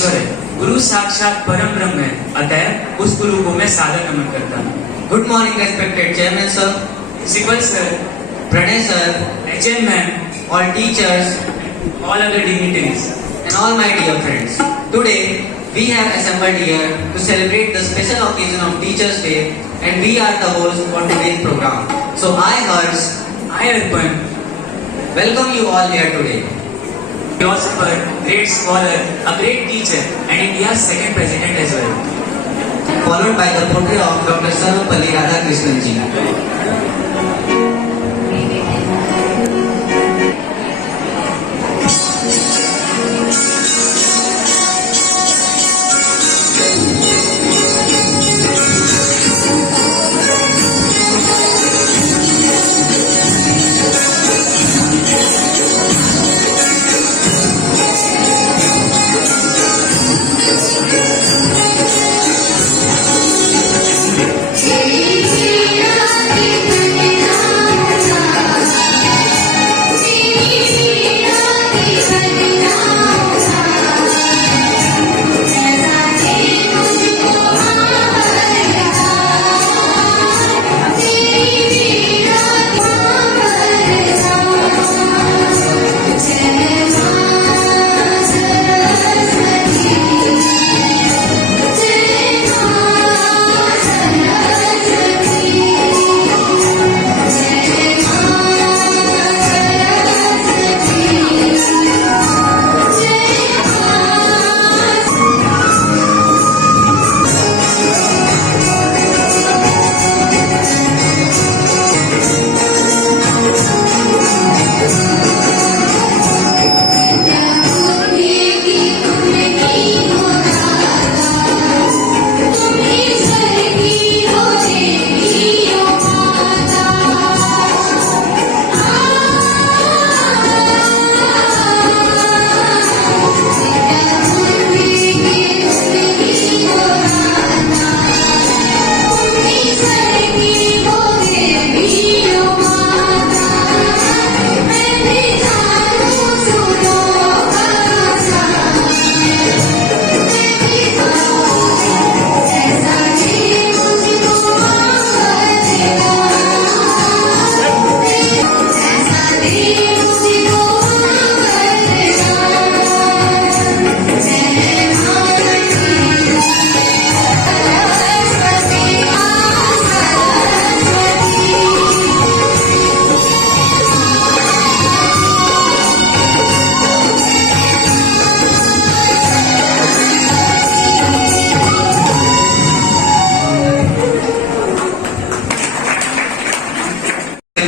ईश्वर है, गुरु साक्षात परम ब्रह्म है, अतः उस गुरु को मैं सादर नमन करता हूँ। Good morning, respected chairman sir, principal sir, Pranay sir, HM ma'am, all teachers, all other dignitaries. and all my dear friends. Today we have assembled here to celebrate the special occasion of Teachers' Day, and we are the hosts for today's program. So I, Harsh, I Arpan, welcome you all here today. philosopher, great scholar, a great teacher, and India's second president as well. Followed by the portrait of Dr. Sarvapalli Radhakrishnan ji.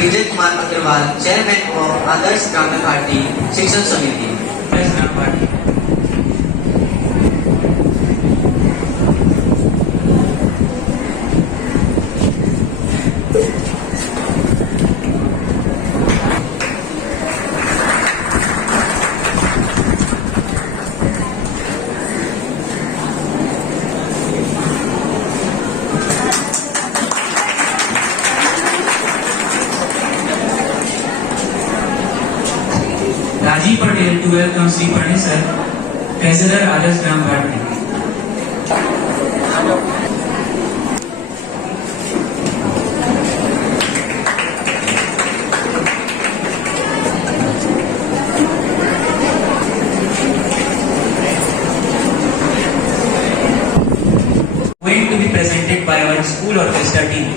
Vijay Kumar Agarwal, Chairman of Adarsh Grama Bharati Shikshan Samiti. Adarsh Grama Bharati. Raji Patel to welcome Sri Pranay sir, Treasurer Adarsh Grama Bharati. Going to be presented by our school orchestra team.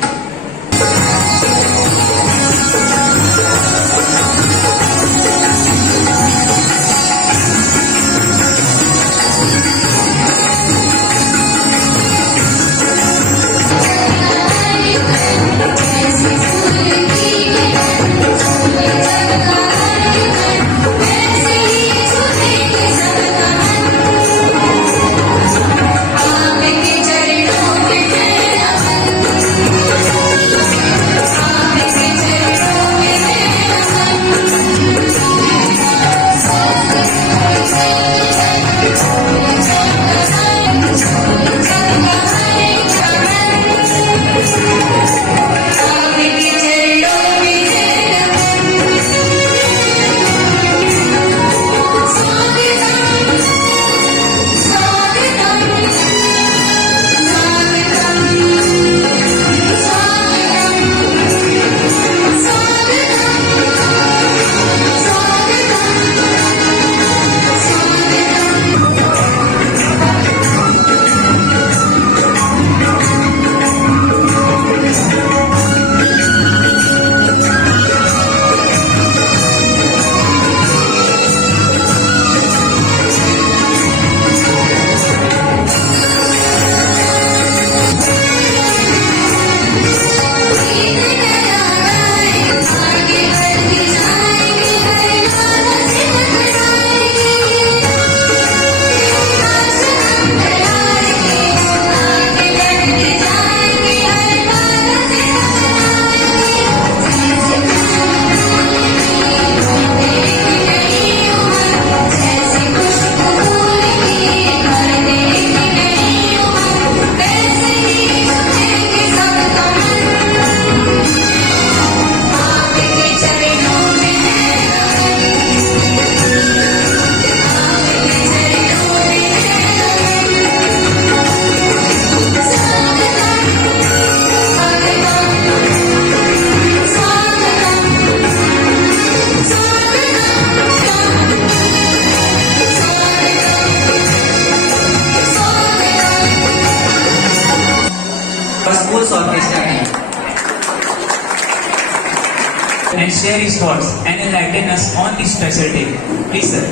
and share his thoughts and enlighten us on this special day. Please, sir.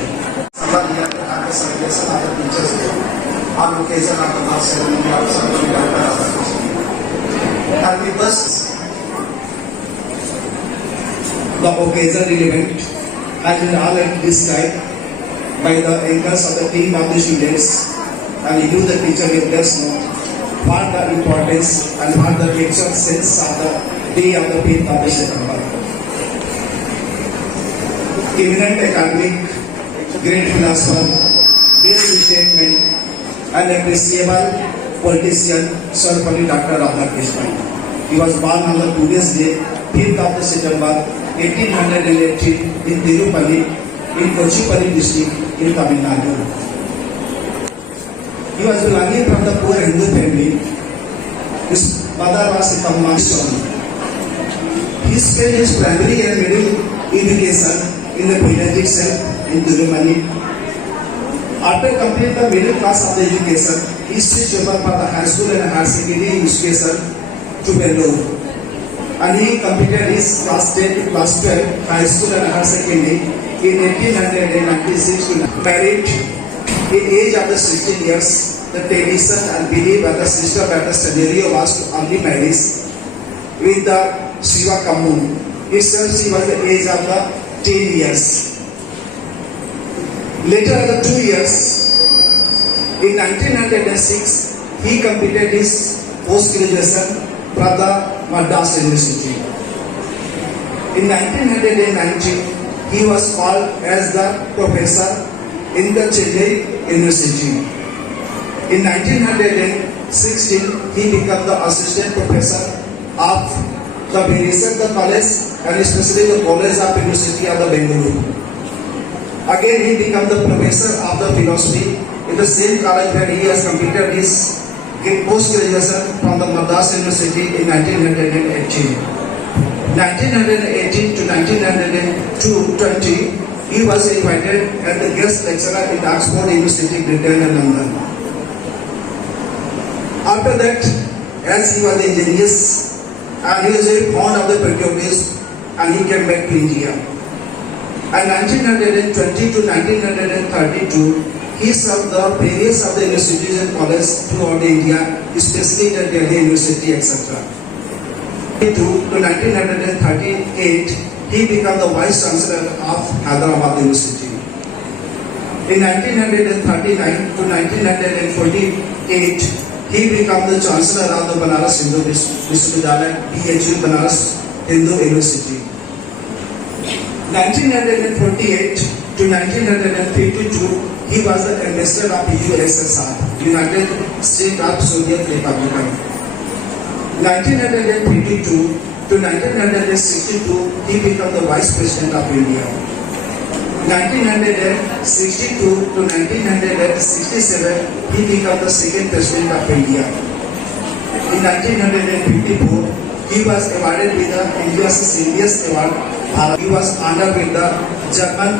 Summer year and the celebration of the Teachers' Day on occasion of the birth ceremony of Sarvapalli Dr. Radhakrishnan. And we first the occasion relevant has been all described by the anchors of the team of the students, and you the teacher will just know what the importance and what the actual sense of the day of the 5th of September. Eminent academic, great philosopher, basic statement, and appreciable politician, Sarvapalli Dr. Radhakrishnan. He was born on the previous day, 5th of September, 1818 in Tirupalli, in Kochipalli district in Tamil Nadu. He was belonging from the poor Hindu family. His mother was Sittamma Swami. He spent his primary and middle education in the village itself in Tirupalli. After completing the middle class of the education, he switched over for the high school and higher secondary education to Bangalore. And he completed his class 10 to class 12 high school and higher secondary in 1896. Married in age of the 16 years, the tradition and belief of the sister of the scenario was to only marry with the Shiva Kamun. Itself she was the age of the 10 years. Later after 2 years, in 1906, he completed his post-graduation from the Madras University. In 1990, he was called as the professor in the Chennai University. In 1916, he became the assistant professor of the various college and especially the College of University of the Bangalore. Again, he became the professor of the philosophy in the same college where he has completed his post-graduation from the Madras University in 1918. 1918 to 1920, he was invited as the guest lecturer in Oxford University, Britain and London. After that, as he was ingenious and he was very fond of the Portuguese, and he came back to India. And 1920 to 1932, he served the various of the universities and colleges throughout India, especially the Delhi University, etc. To 1938, he became the Vice Chancellor of Hyderabad University. In 1939 to 1948, he became the Chancellor of the Banaras Hindu Vishwavidyalaya, BHU Banaras Hindu University. 1948 to 1952, he was the Ambassador of USSR, United States of Soviet Republic. 1952 to 1962, he became the Vice President of India. 1962 to 1967, he became the second President of India. In 1954, he was awarded with the India's Silvius Award. He was honored with the German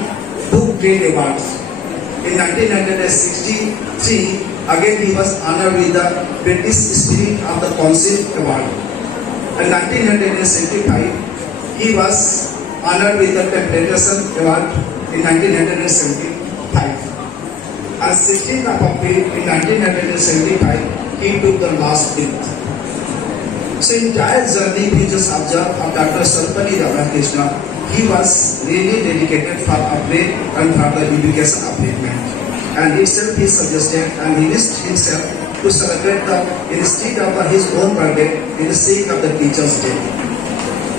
Book Trade Award. In 1963, again he was honored with the British Spirit of the Council Award. In 1975, he was honored with the Templeton Award in 1975. On 16th of April in 1975, he took the last breath. So entire journey we just observed of Dr. Sarvapalli Radhakrishnan, he was really dedicated for uplift and for the education upliftment. And itself he suggested and he wished himself to celebrate instead of his own birthday in the sake of the Teachers' Day.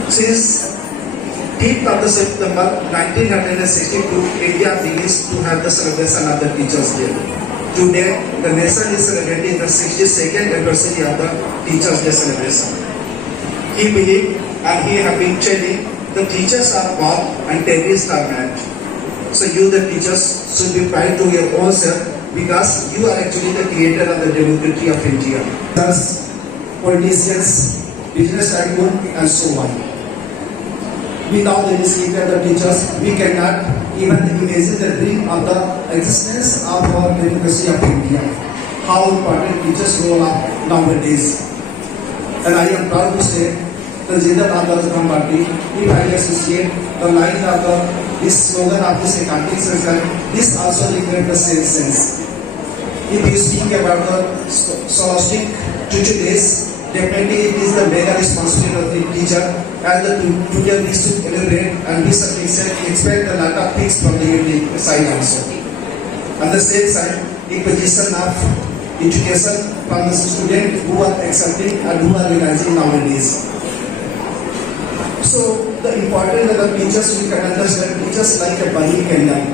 Since 5th of September 1962, India begins to have the celebration of the Teachers' Day. Today, the nation is celebrating the 62nd anniversary of the Teachers' Day celebration. He believed and he have been telling the teachers are God and terrorists are mad. So you the teachers should be proud to your own self because you are actually the creator of the democracy of India. Thus, politicians, business tycoon and so on. Without the initiative of the teachers, we cannot even imagine the dream of the existence of our democracy of India. How important teachers role are nowadays. And I am proud to say the Jindal Andhra Party, if I associate the line of this slogan of this accounting session, this also reflects the same sense. If you speak about the scholastic tutelage, definitely it is the mega responsibility of the teacher and the tutor needs to elaborate and be expect a lot of things from the side also. On the same side, a position of education from the student who are accepting and who are realizing nowadays. So the important that the teachers we can understand teachers like a burning candle.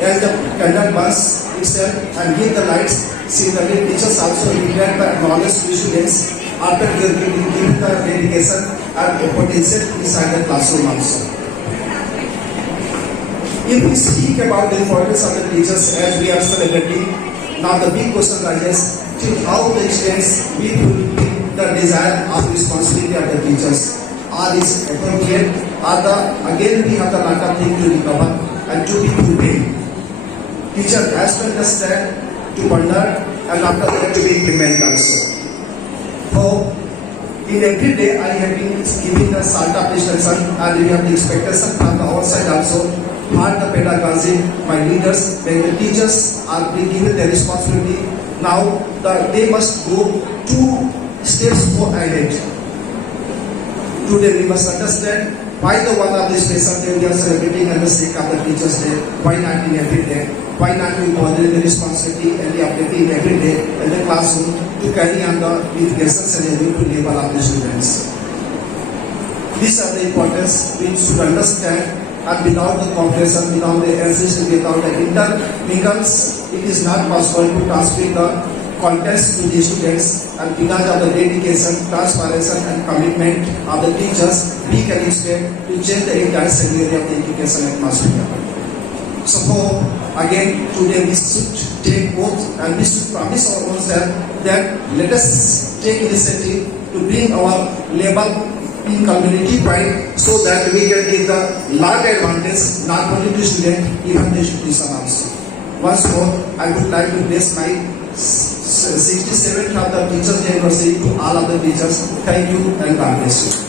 As the candle burns itself and give the lights, similarly teachers also reflect the knowledge to students after giving the dedication and potential inside the classroom also. If we speak about the importance of the teachers as we are celebrating, now the big question arises to how the students we fulfill the desire of responsibility of the teachers. Are these appropriate? Again we have the lot of things to recover and to be fulfilled. Teacher has to understand, to wonder, and after that to be implemented also. So, in every day I have been giving the SALTA presentation and we have the expectation from the outside also. Part the pedagogy, my leaders, when the teachers are being given the responsibility, now they must go 2 steps more ahead. Today we must understand why the one of the special day we are celebrating and the sake of the Teachers Day, why not in every day? Why not we model the responsibility and the updating every day in the classroom to carry on the education and to level of the students. These are the importance we should understand, and without the cooperation, without the assistance, without the intermingles, it is not possible to transmit the contents to the students, and because of the dedication, transparency and commitment of the teachers, we can expect to change the entire scenario of the education at classroom level. So again, today we should take oath and we should promise our own self that let us take initiative to bring our level in community pride so that we can give the large advantage not only to student, even the institution also. Once more, I would like to bless my 67th of the Teachers Day anniversary to all of the teachers. Thank you and God bless you.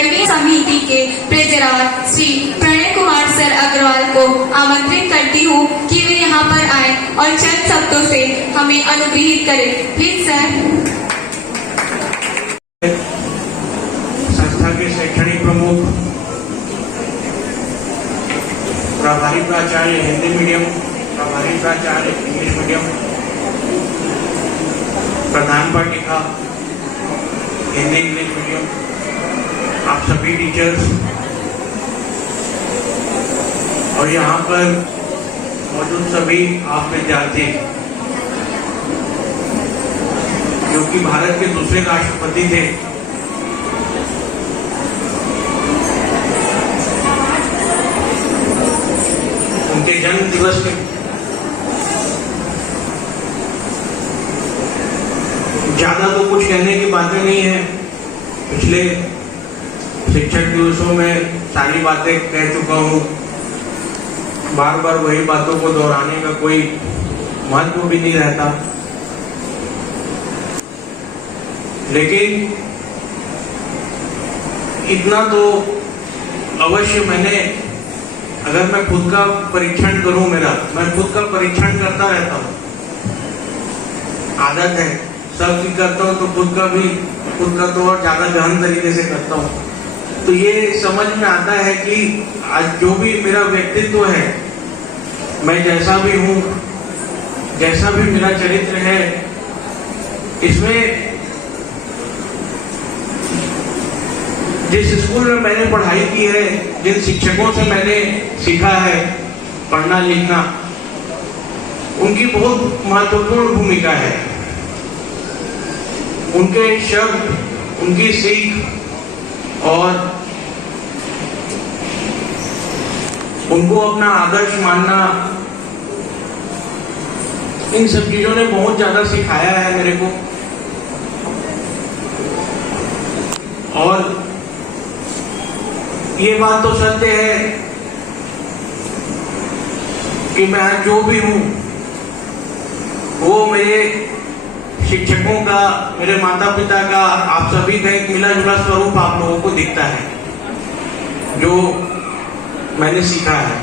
गणवीय समिति के treasurer Shri Pranay Kumar sir Agarwal को आमंत्रित करती हूँ कि वे यहाँ पर आए और चंद शब्दों से हमें अनुग्रहित करें। Please sir. संस्था के शैक्षणिक प्रमुख, प्रभारी प्राचार्य हिंदी मीडियम, प्रभारी प्राचार्य इंग्लिश मीडियम, प्रधान पाठिका हिंदी इंग्लिश मीडियम, आप सभी टीचर्स और यहाँ पर मौजूद सभी आप विद्यार्थी जो कि भारत के दूसरे राष्ट्रपति थे, उनके जन्म दिवस के ज्यादा तो कुछ कहने की बातें नहीं है। पिछले शिक्षक दिवसों में सारी बातें कह चुका हूँ, बार बार वही बातों को दोहराने का कोई महत्व भी नहीं रहता। लेकिन इतना तो अवश्य मैंने, अगर मैं खुद का परीक्षण करूं, मैं खुद का परीक्षण करता रहता हूं, आदत है, सबकी करता हूं, तो खुद का तो और ज्यादा गहन तरीके से करता हूं। तो ये समझ में आता है कि आज जो भी मेरा व्यक्तित्व है, मैं जैसा भी हूं, जैसा भी मेरा चरित्र है, इसमें जिस स्कूल में मैंने पढ़ाई की है, जिन शिक्षकों से मैंने सीखा है पढ़ना लिखना, उनकी बहुत महत्वपूर्ण भूमिका है। उनके शब्द, उनकी सीख और उनको अपना आदर्श मानना, इन सब चीजों ने बहुत ज्यादा सिखाया है मेरे को। और ये बात तो सत्य है कि मैं आज जो भी हूं वो मेरे शिक्षकों का, मेरे माता पिता का, आप सभी का एक मिला जुला स्वरूप आप लोगों को दिखता है, जो मैंने सीखा है।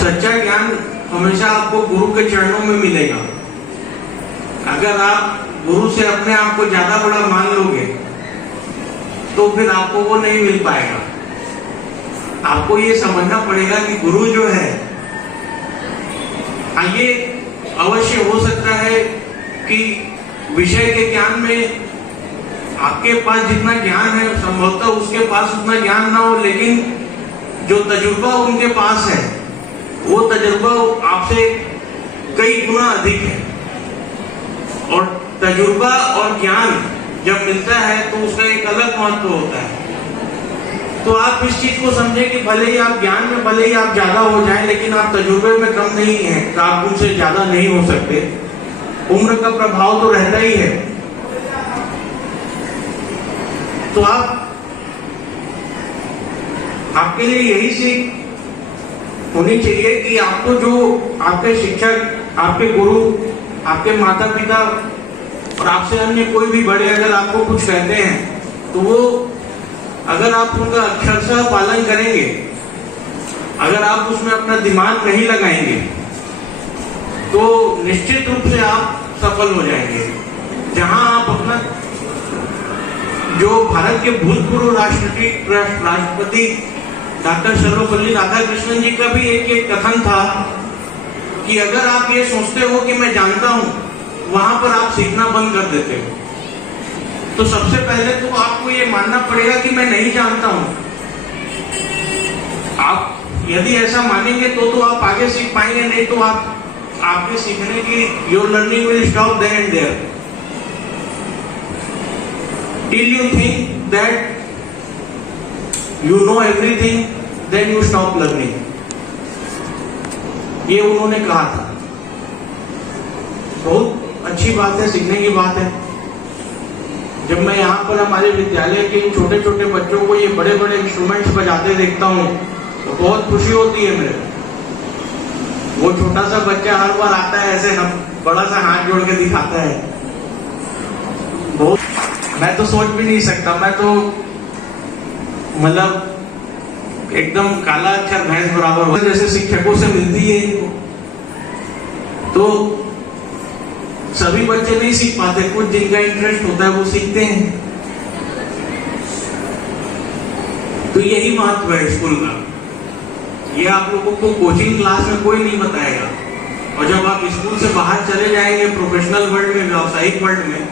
सच्चा ज्ञान हमेशा आपको गुरु के चरणों में मिलेगा। अगर आप गुरु से अपने आप को ज्यादा बड़ा मान लोगे तो फिर आपको वो नहीं मिल पाएगा। आपको ये समझना पड़ेगा कि गुरु जो है, ये अवश्य हो सकता है कि विषय के ज्ञान में आपके पास जितना ज्ञान है संभवतः उसके पास उतना ज्ञान ना हो, लेकिन जो तजुर्बा उनके पास है वो तजुर्बा आपसे कई गुना अधिक है। और तजुर्बा और ज्ञान जब मिलता है तो उसका एक अलग महत्व होता है। तो आप इस चीज को समझें कि भले ही आप ज्ञान में भले ही आप ज्यादा हो जाएं, लेकिन आप तजुर्बे में कम नहीं हैं, तो आप उनसे ज्यादा नहीं हो सकते। उम्र का प्रभाव तो रहता ही है। तो आपके लिए यही सीख होनी चाहिए कि आपको जो आपके शिक्षक, आपके गुरु, आपके माता पिता और आपसे अन्य कोई भी बड़े अगर आपको कुछ कहते हैं तो वो, अगर आप उनका अक्षरशः पालन करेंगे, अगर आप उसमें अपना दिमाग नहीं लगाएंगे तो निश्चित रूप से आप सफल हो जाएंगे। जहां आप अपना, जो भारत के भूतपूर्व राष्ट्रपति डॉक्टर सर्वपल्ली राधाकृष्णन जी का भी एक कथन था कि अगर आप ये सोचते हो कि मैं जानता हूं, वहां पर आप सीखना बंद कर देते हो। तो सबसे पहले तो आपको ये मानना पड़ेगा कि मैं नहीं जानता हूं। आप यदि ऐसा मानेंगे तो आप आगे सीख पाएंगे, नहीं तो आपके सीखने की, your learning will stop there and there till you think that you know everything, then you stop learning। ये उन्होंने कहा था। बहुत अच्छी बात है, सीखने की बात है। जब मैं यहाँ पर हमारे विद्यालय के छोटे छोटे बच्चों को ये बड़े बड़े इंस्ट्रूमेंट्स बजाते देखता हूँ तो बहुत खुशी होती है मेरे। वो छोटा सा बच्चा हर बार आता है ऐसे हम बड़ा सा हाथ जोड़ के दिखाता है। बहुत मैं तो सोच भी नहीं सकता, मैं तो मतलब एकदम काला अक्षर भैंस बराबर हो जैसे शिक्षकों से मिलती है इनको। तो सभी बच्चे नहीं सीख पाते, कुछ जिनका इंटरेस्ट होता है वो सीखते हैं। तो यही महत्व है स्कूल का। ये आप लोगों को कोचिंग क्लास में कोई नहीं बताएगा, और जब आप स्कूल से बाहर चले जाएंगे प्रोफेशनल वर्ल्ड में, व्यावसायिक वर्ल्ड में,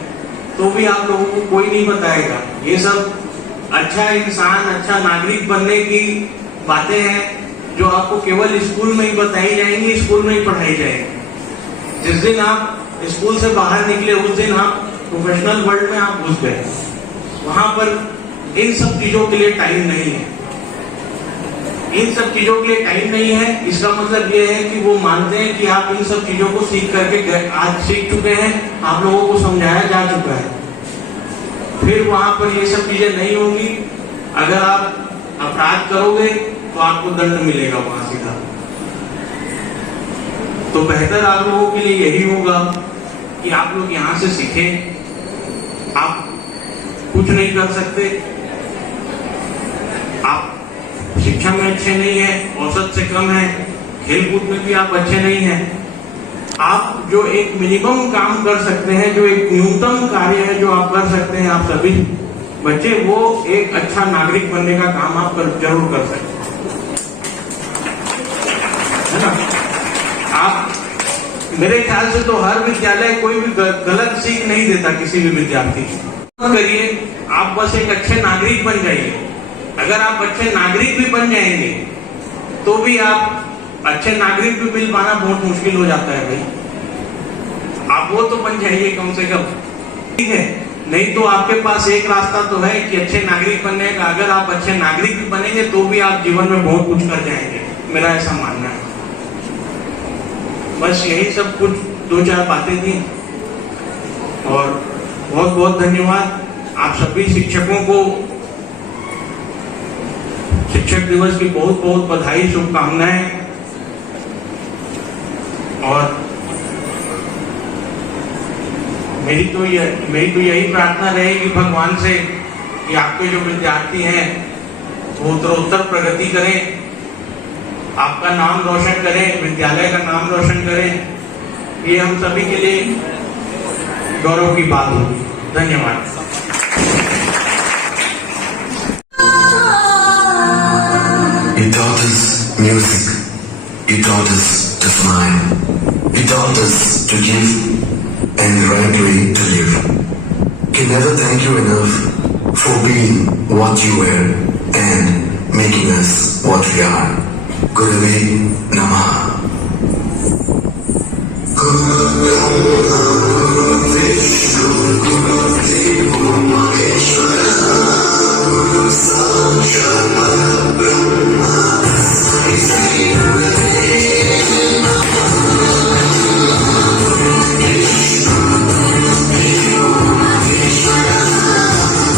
तो भी आप लोगों को कोई नहीं बताएगा। ये सब अच्छा इंसान, अच्छा नागरिक बनने की बातें हैं जो आपको केवल स्कूल में ही बताई जाएंगी, स्कूल में ही पढ़ाई जाएंगी। जिस दिन आप स्कूल से बाहर निकले उस दिन आप प्रोफेशनल वर्ल्ड में आप घुस गए। वहां पर इन सब चीजों के लिए टाइम नहीं है। इन सब चीजों के लिए टाइम नहीं है, इसका मतलब ये है कि वो मानते हैं कि आप इन सब चीजों को सीख करके आज सीख चुके हैं, आप लोगों को समझाया जा चुका है। फिर वहां पर ये सब चीजें नहीं होंगी। अगर आप अपराध करोगे तो आपको दंड मिलेगा वहां सीधा। तो बेहतर आप लोगों के लिए यही होगा कि आप लोग यहाँ से सीखें। आप कुछ नहीं कर सकते, आप शिक्षा में अच्छे नहीं है, औसत से कम है, खेलकूद में भी आप अच्छे नहीं हैं। आप जो एक मिनिमम काम कर सकते हैं, जो एक न्यूनतम कार्य है जो आप कर सकते हैं, आप सभी बच्चे, वो एक अच्छा नागरिक बनने का काम आप जरूर कर सकते हैं ना। आप मेरे ख्याल से तो हर विद्यालय कोई भी गलत सीख नहीं देता किसी भी विद्यार्थी को। करिए, आप बस एक अच्छे नागरिक बन जाइए। अगर आप अच्छे नागरिक भी बन जाएंगे तो भी आप अच्छे नागरिक भी मिल पाना बहुत मुश्किल हो जाता है भाई। आप वो तो बन जाइए कम से कम, ठीक है। नहीं तो आपके पास एक रास्ता तो है कि अच्छे नागरिक बनने का। अगर आप अच्छे नागरिक भी बनेंगे तो भी आप जीवन में बहुत कुछ कर जाएंगे, मेरा ऐसा मानना है। बस यही सब कुछ 2-4 बातें थी, और बहुत बहुत धन्यवाद आप सभी शिक्षकों को। शिक्षक दिवस की बहुत बहुत बधाई, शुभकामनाएं। और मेरी तो यही प्रार्थना रहेगी भगवान से कि आपके जो विद्यार्थी हैं वो उत्तरोत्तर प्रगति करें, आपका नाम रोशन करें, विद्यालय का नाम रोशन करें। ये हम सभी के लिए गौरव की बात होगी। धन्यवाद। He taught us music. He taught us to smile. He taught us to give and the right way to live. Can never thank you enough for being what you were and making us what we are. Gurave Namaha. Guru Brahma, Guru Vishnu, Guru Deva Maheshwara, Guru Sakshat Parabrahma, Tasmai Shri Gurave Namaha. Guru Vishnu, Guru Deva Maheshwara,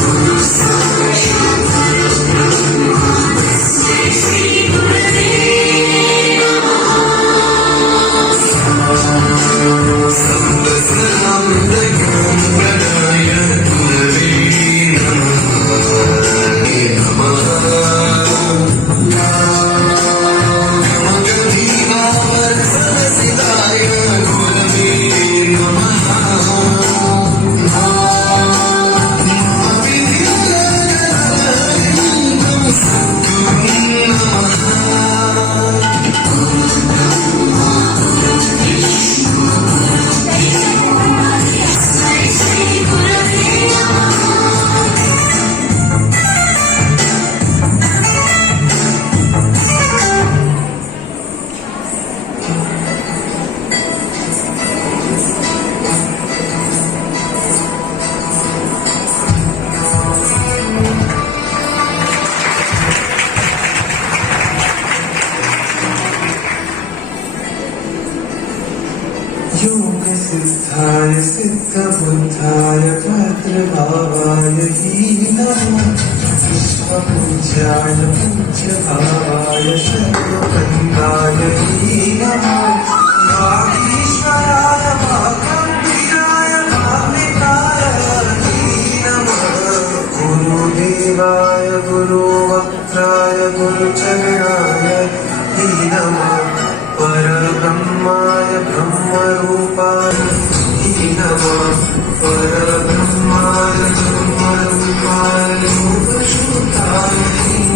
Guru Sakshat Parabrahma, Tasmai Shri Gurave Namaha. सिद्धाय सिद्धबुद्धाय भद्रभावाय नमः पुष्पपूज्याय पूज्यभावाय सर्वबन्धाय नमः वागीश्वराय वागम्भीराय भाविकाय नमः गुरुदेवाय गुरुवक्त्राय गुरुचरणाय नमः परब्रह्माय ब्रह्मरूपाय नमः परब्रह्माय ब्रह्मरूपाय रूपशुद्धाय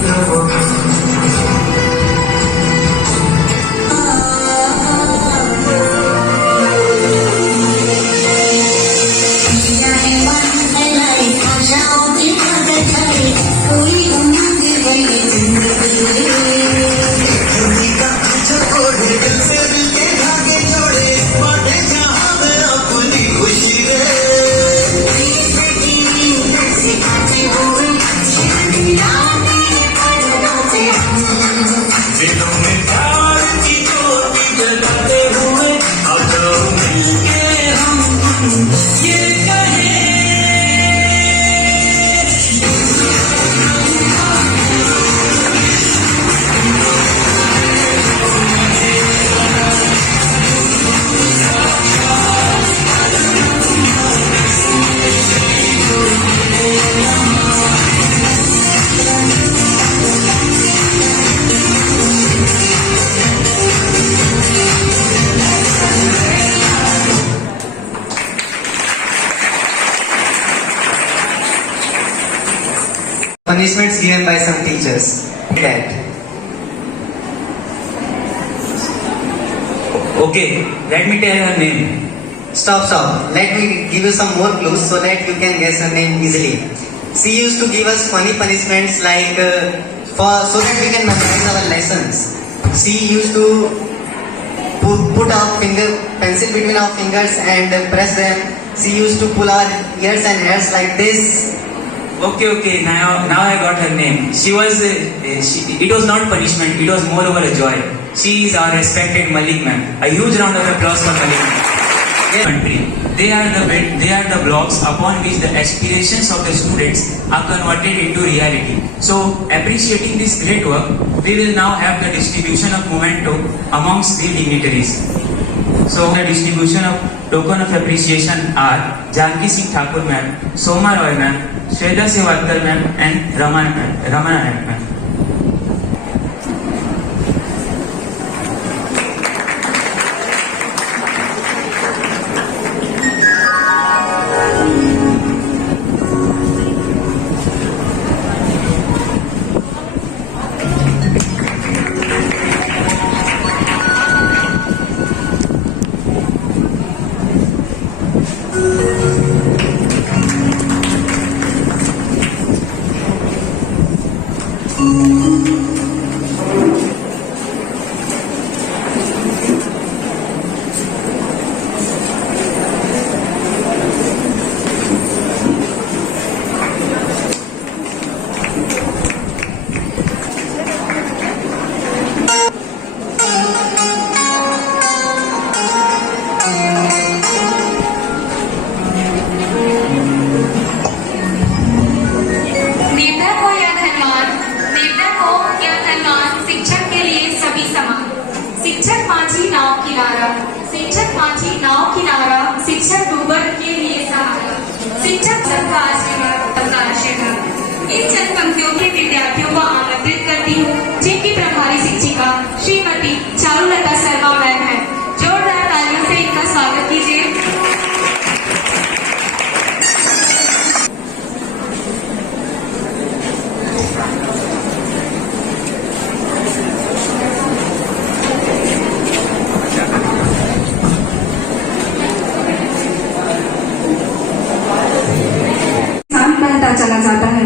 नमः Punishments given by some teachers. That. Okay, let me tell her name. Stop. Let me give you some more clues so that you can guess her name easily. She used to give us funny punishments like so that we can memorize our lessons. She used to put our pencil between our fingers and press them. She used to pull our ears and hairs like this. Okay, now I got her name. It was not punishment, it was more over a joy. She is our respected Malik ma'am. A huge round of applause for Malik ma'am. Country. They are the blocks upon which the aspirations of the students are converted into reality. So, appreciating this great work, we will now have the distribution of memento amongst the dignitaries. So, the distribution of token of appreciation are Janki Singh Thakur ma'am, Soma Roy ma'am, Shweta Sewakar ma'am, and Ramana Nayak ma'am. शिक्षक duper के लिए सहारा, शिक्षक सबका आशीर्वाद। इन चंद पंक्तियों के विद्यार्थियों को आमंत्रित करती हूँ जिनकी प्रभारी शिक्षिका श्रीमती चारुलता शर्मा मैम है। जोरदार तालियों से इनका स्वागत कीजिए। चला जाता है,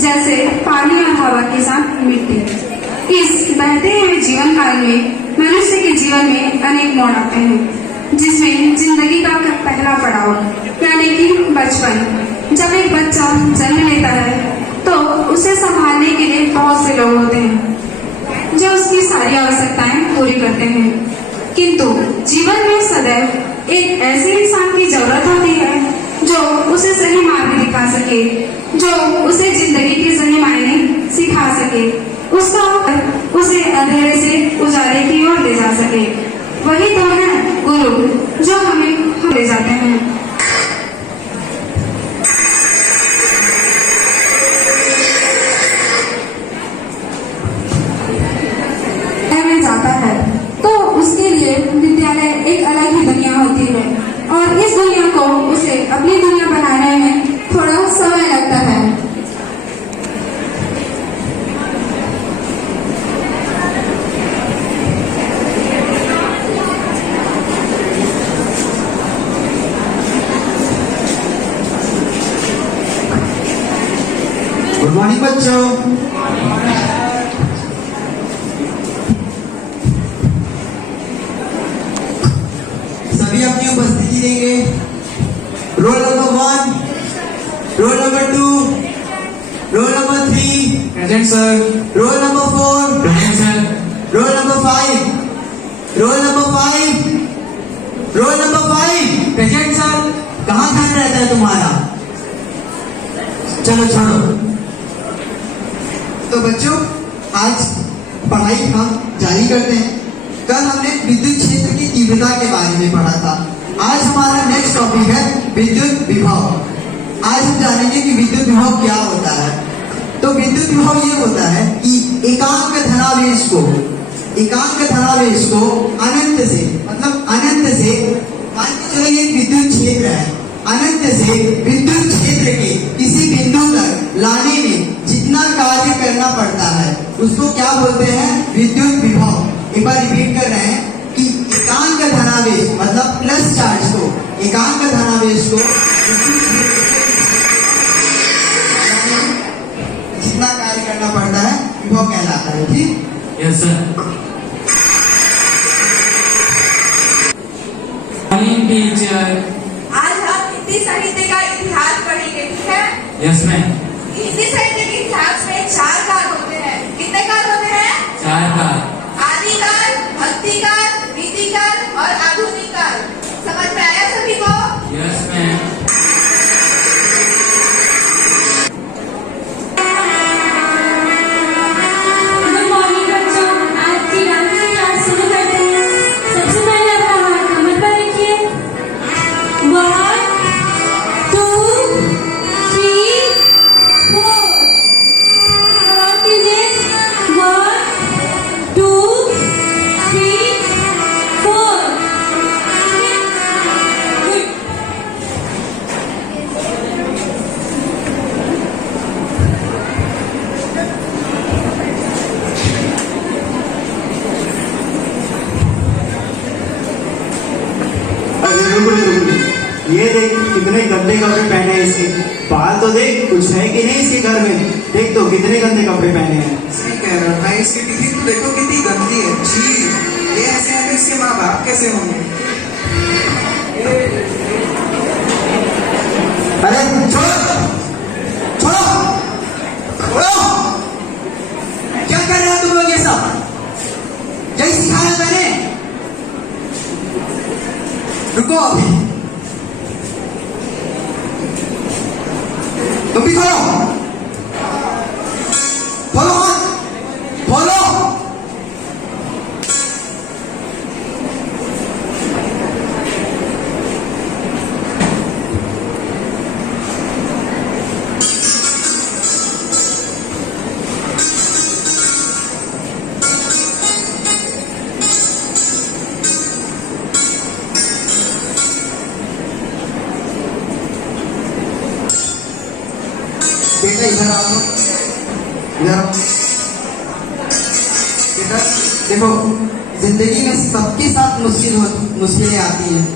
जैसे पानी और हवा के साथ मिट्टी। इस बहते हुए जीवन काल में मनुष्य के जीवन में अनेक मोड़ आते हैं, जिसमें जिंदगी का पहला पड़ाव यानी कि बचपन। जब एक बच्चा जन्म लेता है तो उसे संभालने के लिए बहुत से लोग होते हैं जो उसकी सारी आवश्यकताएं पूरी करते हैं, किंतु जीवन में सदैव एक ऐसे इंसान की जरूरत होती है जो उसे सही मार्ग दिखा सके, जो उसे जिंदगी के सही मायने सिखा सके, उसका उसे अंधेरे से उजाले की ओर ले जा सके। वही तो है गुरु जो हमें ले जाते हैं। में जाता है तो उसके लिए विद्यालय एक अलग ही दुनिया होती है और इस दुनिया को उसे अपनी दुनिया बनाने में थोड़ा समय लगता है। गुड मॉर्निंग बच्चों। सभी अपनी उपस्थिति देंगे। Roll number 1, roll number 2, roll number 3, present sir. Roll number 4, present sir. Roll number 5, roll number 5, roll number 5। Present sir. कहाँ ध्यान रहता है तुम्हारा? चलो छोड़ो। तो बच्चों आज पढ़ाई हम जारी करते हैं। कल हमने विद्युत क्षेत्र की तीव्रता के बारे में पढ़ा था। आज हमारा नेक्स्ट टॉपिक है विद्युत विभव। आज हम जानेंगे कि विद्युत विभव क्या होता है। तो विद्युत विभव ये होता है कि एकांक धनावेश को अनंत से, मतलब अनंत से, मान के चलो ये विद्युत क्षेत्र है, अनंत से विद्युत क्षेत्र के किसी बिंदु तक लाने में जितना कार्य करना पड़ता है उसको क्या बोलते हैं? विद्युत विभव। एक बार रिपीट कर रहे हैं कि एकांक धनावेश मतलब प्लस चार्ज को, एकांक धनावेश को जितना कार्य करना पड़ता है विभव कहलाता है। ठीक? Yes sir. टीचर, आज हम हिंदी साहित्य का इतिहास पढ़ेंगे, ठीक है? Yes ma'am. हिंदी साहित्य के इतिहास में 4 काल होते हैं। कितने काल होते हैं? 4 काल। आदिकाल, भक्तिकाल, रीतिकाल और आधुनिक काल। समझ में आया सभी को? Yes ma'am. गुड मॉर्निंग बच्चों, आज की डांस की क्लास शुरू करते हैं। सबसे पहले अपना हाथ कमर पर रखिए। 1, 2, 3, 4। और कीजिए 1, 2, 3, 4। गुड। ये देख कितने गंदे कपड़े पहने हैं इसके। बाल तो देख, कुछ है कि नहीं इसके घर में। देख तो कितने गंदे कपड़े पहने हैं। सही कह रहा है भाई, इसकी टिफिन तो देखो कितनी गंदी है। जी, ये ऐसे हैं तो इसके माँ बाप कैसे होंगे? अरे छोड़ो छोड़ो छोड़ो, क्या कर रहे हो तुम लोग ये सब? यही सिखाया मैंने। रुको अभी, तुम भी खोलो खोलो खोलो। बेटा इधर आओ, इधर आओ। बेटा देखो, जिंदगी में सबके साथ मुश्किलें आती हैं,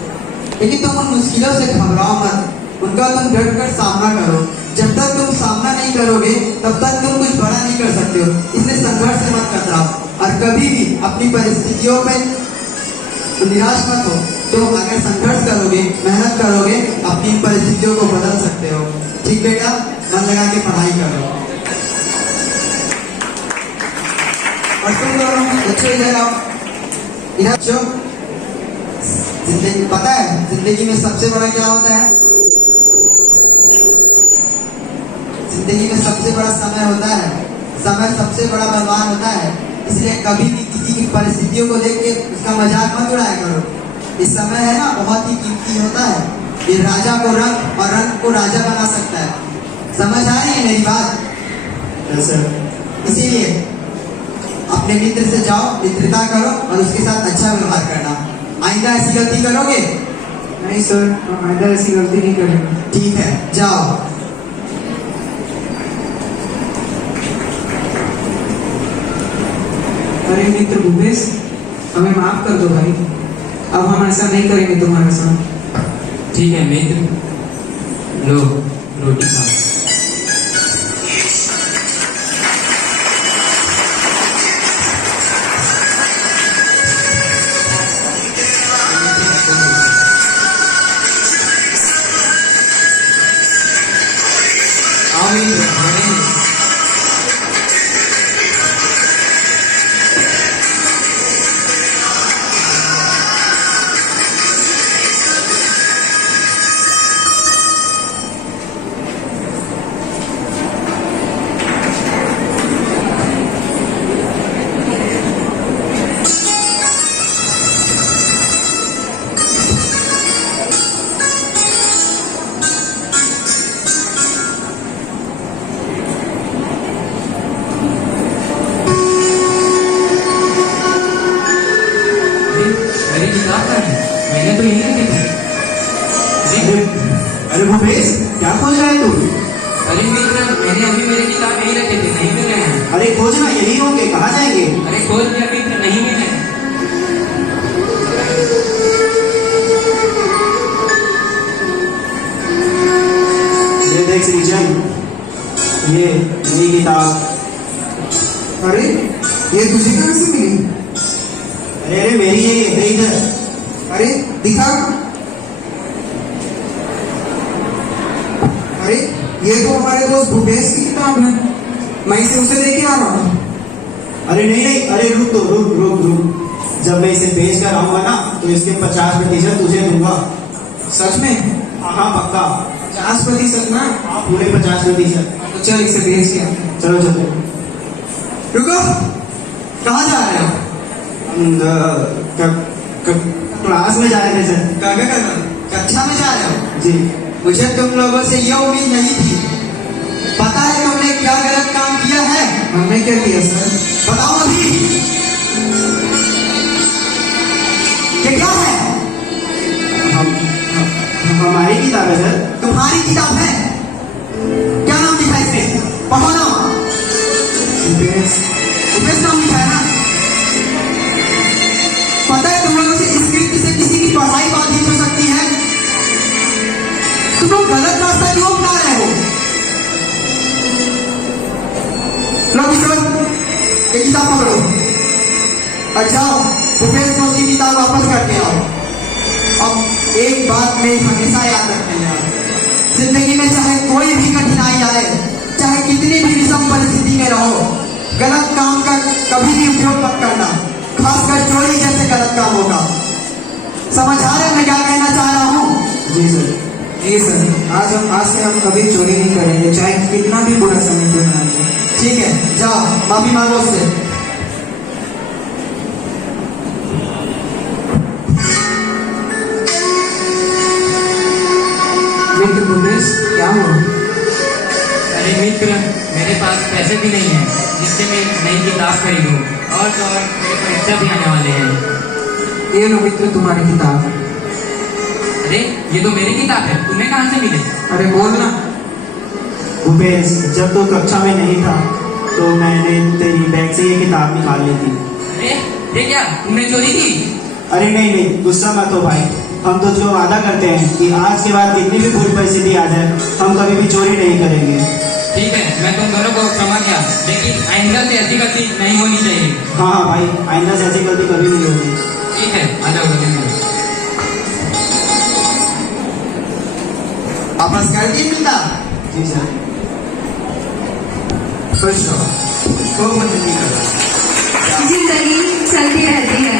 लेकिन तुम उन मुश्किलों से घबराओ मत, उनका तुम डट कर सामना करो। जब तक तुम सामना नहीं करोगे तब तक तुम कुछ बड़ा नहीं कर सकते हो। इसलिए संघर्ष से मत कतराओ और कभी भी अपनी परिस्थितियों में निराश मत हो। तुम अगर संघर्ष करोगे, मेहनत करोगे, अपनी परिस्थितियों को बदल सकते हो। ठीक बेटा, मन लगा के पढ़ाई करो। और तुम दोनों बच्चों इधर आओ, इधर जिंदगी पता है जिंदगी में सबसे बड़ा क्या होता है? जिंदगी में सबसे बड़ा समय होता है। समय सबसे बड़ा बलवान होता है, इसलिए कभी भी किसी की परिस्थितियों को देख के उसका मजाक मत उड़ाया करो। इस समय है ना बहुत ही कीमती होता है। ये राजा को रंग और रंग को राजा बना सकता है। समझ आ रही है मेरी बात? इसीलिए अपने मित्र से जाओ, मित्रता करो और उसके साथ अच्छा व्यवहार करना। आइंदा ऐसी गलती करोगे? नहीं सर, हम आइंदा ऐसी गलती नहीं करेंगे। ठीक है, जाओ। अरे मित्र भूपेश, हमें माफ कर दो भाई। अब हम ऐसा नहीं करेंगे तुम्हारे साथ। ठीक है मित्र, लो रोटी खाओ। आओ मित्र, खाने। मेरी किताब का है, मैंने तो यही रखी थी। अरे भूपेश, क्या खोज रहा है तू? अरे मित्र, मैंने अभी मेरी किताब यही रखे थे, नहीं मिले हैं। अरे खोजना, यही होंगे, कहाँ जाएंगे? अरे खोज लिया मित्र, नहीं मिले। ये देख सृजन, ये मेरी किताब। अरे ये तुझे कहाँ से मिली? अरे अरे मेरी है इधर। अरे दिखा। अरे ये तो हमारे दोस्त भूपेश की किताब है, मैं इसे उसे लेके आ रहा हूँ। अरे नहीं नहीं, अरे रुक तो, रुक। जब मैं इसे बेच कर आऊंगा ना तो इसके 50% तुझे दूंगा। सच में? हाँ पक्का। 50% ना? हाँ पूरे 50%। तो चल इसे बेच के आते हैं। चलो चलो। रुको, कहाँ जा रहे हो? हम क्लास में जा रहे थे सर। कक्षा में जा रहे हो? जी। मुझे तुम लोगों से ये उम्मीद नहीं थी। पता है तुमने क्या गलत काम किया है? हमने क्या किया सर? बताओ अभी। ये क्या है? हमारी किताब है सर। तुम्हारी किताब है? क्या नाम लिखा है इसमें? पढ़ो ना। भूपेश नाम लिखा है ना? पता है तुम लोगों से स्क्रिप्ट से किसी की पढ़ाई बाधित हो सकती है? तुम लोग गलत रास्ता क्यों अपना रहे हो? लो किशोर, ये किताब पकड़ो और जाओ भूपेश को उसकी किताब वापस करके आओ। अब एक बात में हमेशा याद रखना यार, जिंदगी में चाहे कोई भी कठिनाई आए, चाहे कितनी भी विषम परिस्थिति में रहो, गलत काम का कभी भी उपयोग मत करना, खासकर चोरी जैसे गलत काम होगा। समझ आ रहे हैं मैं क्या कहना चाह रहा हूँ? जी सर। जी सर, आज से हम कभी चोरी नहीं करेंगे, चाहे कितना भी बुरा समय क्यों ना आए। ठीक है, जाओ माफी मांगो उससे। मित्र भूपेश, क्या हुआ? अरे मित्र, मेरे पास पैसे भी नहीं है जिससे मैं एक नई किताब खरीदूं, और तो और मेरे परीक्षा भी आने वाले हैं। ये लो मित्र तुम्हारी किताब। अरे ये तो मेरी किताब है, तुम्हें कहाँ से मिले? अरे बोल ना। भूपेश, जब तू कक्षा में नहीं था तो मैंने तेरी बैग से ये किताब निकाल ली थी। अरे ये क्या, तुमने चोरी की? अरे नहीं नहीं, गुस्सा मत हो भाई। हम तो जो वादा करते हैं कि आज के बाद कितनी भी बुरी परिस्थिति आ जाए, हम कभी भी चोरी नहीं करेंगे। ठीक है, मैं तुम दोनों को क्षमा किया, लेकिन आइंदा से ऐसी गलती नहीं होनी चाहिए। हाँ हाँ भाई, आइंदा से ऐसी गलती कभी नहीं होगी। ठीक है, आ जाओ गले में। वापस कर दिए किताब? जी सर। खुश रहो, खूब मस्ती करो। जिंदगी चलती रहती है,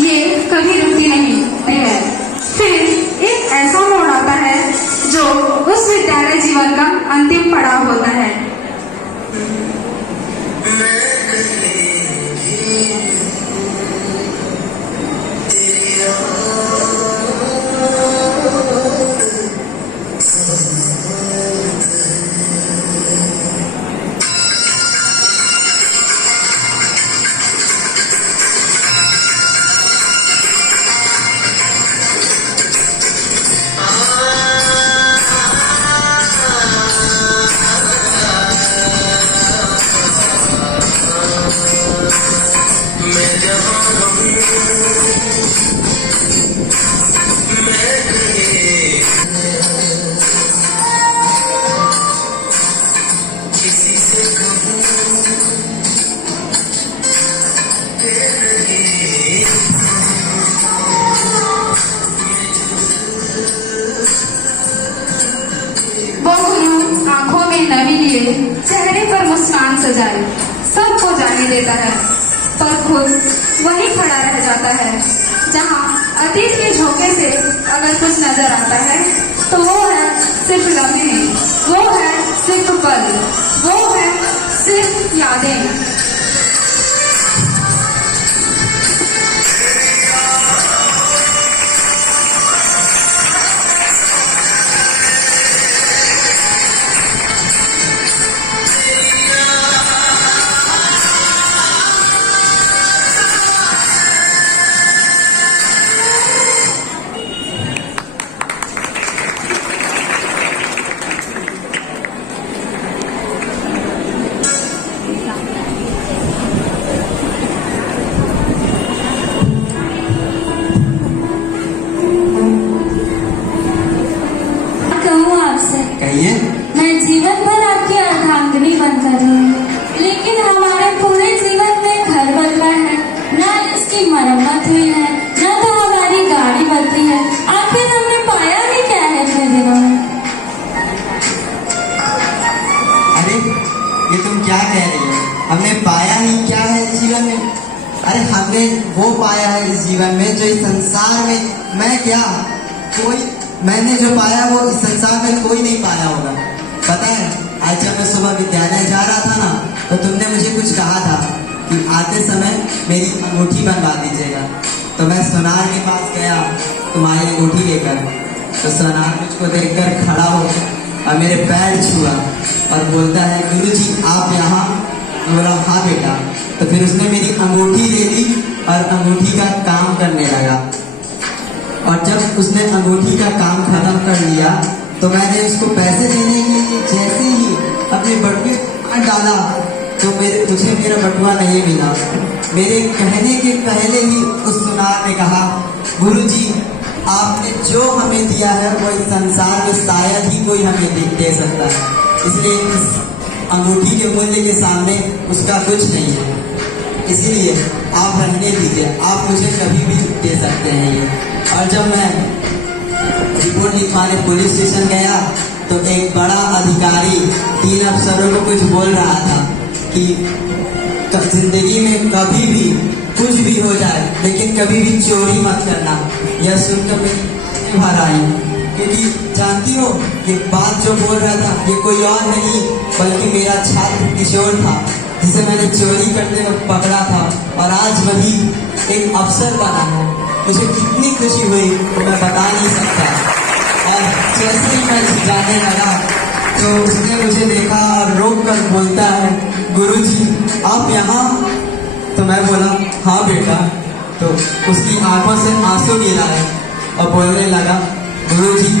ये कभी रुकती नहीं है। देता है, पर खुद वही खड़ा रह जाता है जहाँ अतीत के झोंके से अगर कुछ नजर आता है तो वो है सिर्फ लम्हे, वो है सिर्फ पल, वो है सिर्फ यादें। कहूँ आपसे, कहिए। मैं जीवन भर आपकी अर्धांगिनी बनकर रही, लेकिन हमारे पूरे जीवन में घर बदला है, ना इसकी मरम्मत हुई है, ना तो हमारी गाड़ी बदली है। आखिर हमने पाया ही क्या है इतने दिनों में? अरे ये तुम क्या कह रही हो? हमने पाया ही क्या है इस जीवन में? अरे हमने वो पाया है इस जीवन में जो इस संसार में मैं क्या कोई मैंने जो पाया वो इस संसार में कोई नहीं पाया होगा। पता है, आज जब मैं सुबह विद्यालय जा रहा था ना, तो तुमने मुझे कुछ कहा था कि आते समय मेरी अंगूठी बनवा दीजिएगा। तो मैं सोनार के पास गया तुम्हारी अंगूठी लेकर, तो सोनार मुझको देखकर खड़ा हो और मेरे पैर छुआ और बोलता है, गुरुजी आप यहाँ? मैं बोला हाँ बेटा। तो फिर उसने मेरी अंगूठी ले ली और अंगूठी का काम करने लगा। और जब उसने अंगूठी का काम खत्म कर लिया तो मैंने उसको पैसे देने के लिए जैसे ही अपने बटुए में डाला तो मुझे मेरा बटुआ नहीं मिला। मेरे कहने के पहले ही उस सुनार ने कहा, गुरुजी आपने जो हमें दिया है वो इस संसार में शायद ही कोई हमें दे सकता है, इसलिए इस अंगूठी के मूल्य के सामने उसका कुछ नहीं है, इसीलिए आप रहने दीजिए, आप मुझे कभी भी दे सकते हैं ये। और जब मैं रिपोर्ट लिखवाने पुलिस स्टेशन गया तो एक बड़ा अधिकारी 3 अफसरों को कुछ बोल रहा था कि जिंदगी में कभी भी कुछ भी हो जाए लेकिन कभी भी चोरी मत करना। यह सुनकर मैं भर आई, क्योंकि जानती हो ये बात जो बोल रहा था ये कोई और नहीं बल्कि मेरा छात्र किशोर था, जिसे मैंने चोरी करते वक्त पकड़ा था और आज वही एक अफसर बना है। मुझे कितनी खुशी हुई तो मैं बता नहीं सकता। और जैसे ही मैं जाने लगा तो उसने मुझे देखा और रोक कर बोलता है, गुरुजी आप यहाँ? तो मैं बोला हाँ बेटा। तो उसकी आंखों से आंसू गिरा है और बोलने लगा, गुरुजी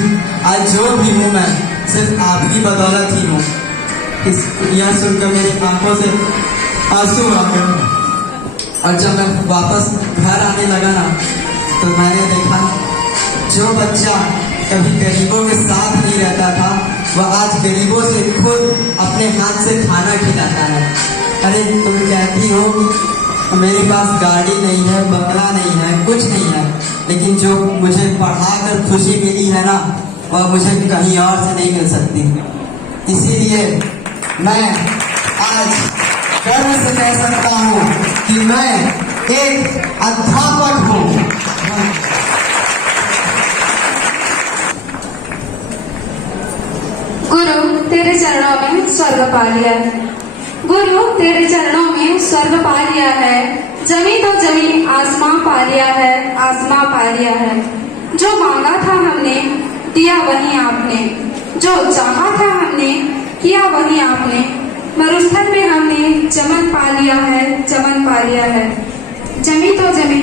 आज जो भी हूँ मैं सिर्फ आपकी बदौलत ही हूँ। यह सुनकर मेरी आंखों से आंसू आ गए। और जब मैं वापस घर आने लगा ना तो मैंने देखा जो बच्चा कभी गरीबों के साथ नहीं रहता था वह आज गरीबों से खुद अपने हाथ से खाना खिलाता है। अरे तुम कहती हो मेरे पास गाड़ी नहीं है, बंगला नहीं है, कुछ नहीं है, लेकिन जो मुझे पढ़ाकर खुशी मिली है ना वह मुझे कहीं और से नहीं मिल सकती। इसीलिए मैं आज गर्व से कह सकता हूँ कि मैं एक अध्यापक हूँ। गुरु तेरे चरणों में स्वर्ग पा लिया है, गुरु तेरे चरणों में स्वर्ग पा लिया है, जमी तो जमी आसमां पा लिया है, आसमां पा लिया है। जो मांगा था हमने दिया वही आपने, जो चाहा था हमने किया वही आपने। मरुस्थल में हमने चमन पा लिया है, चमन पा लिया है। जमी तो जमी